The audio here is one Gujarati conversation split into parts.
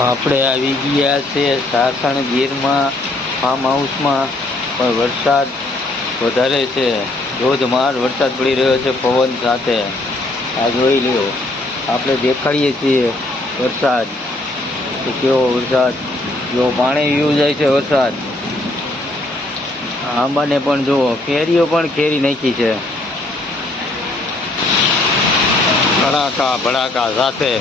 આપણે આવી ગયા છે. સાસણ ગીરમાં ફાર્મ હાઉસમાં પણ વરસાદ વધારે છે. ધોધમાર વરસાદ પડી રહ્યો છે પવન સાથે. આ જોઈ લ્યો. આપણે દેખાડીએ છીએ વરસાદ. કેવો વરસાદ? જો પાણી વ્યૂ જાય છે વરસાદ. આંબાને પણ જુઓ, કેરીઓ પણ કેરી નાખી છે. ભડાકા ભડાકા સાથે.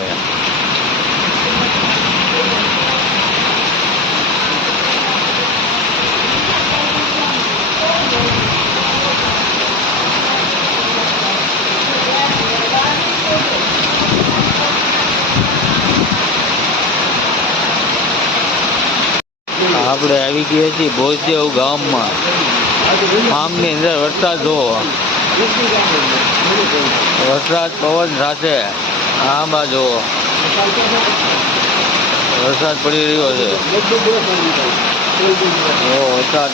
આપણે આવી ગયા છીએ ભોજદેવ ગામમાં. ફાર્મની અંદર વરસાદ જુઓ વરસાદ પવન સાથે. આંબા જુઓ વરસાદ પડી રહ્યો છે. વરસાદ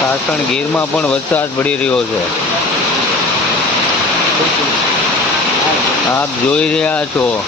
સાસણ ગીરમાં પણ વરસાદ પડી રહ્યો છે. આપ જોઈ રહ્યા છો.